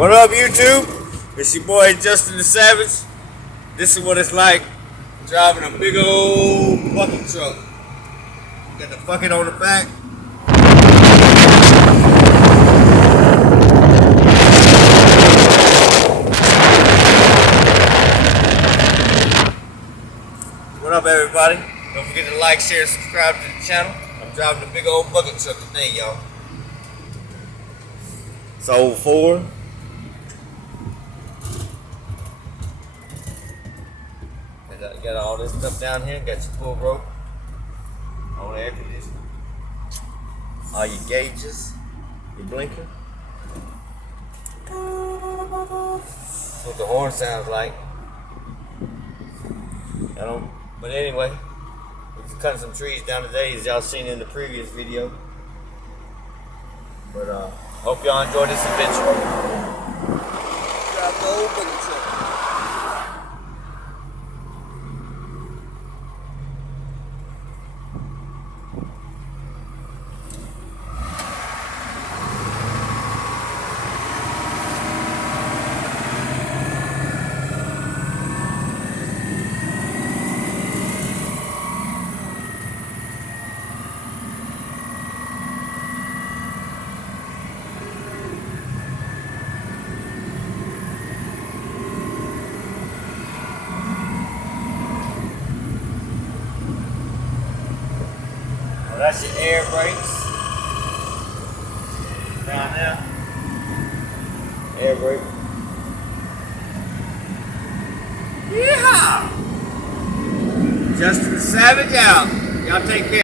What up, YouTube? It's your boy Justin the Savage. This is what it's like driving a big old bucket truck. Got the bucket on the back. What up, everybody? Don't forget to like, share, and subscribe to the channel. I'm driving a big old bucket truck today, y'all. It's old Ford. Got all this stuff down here. Got your full rope on the air conditioner. All your gauges, your blinker. That's what the horn sounds like. But anyway, we're cutting some trees down today, as y'all seen in the previous video. But hope y'all enjoy this adventure. Drive the old bucket truck. That's your air brakes down there. Air brake. Yeah! Justin the Savage out. Y'all take care.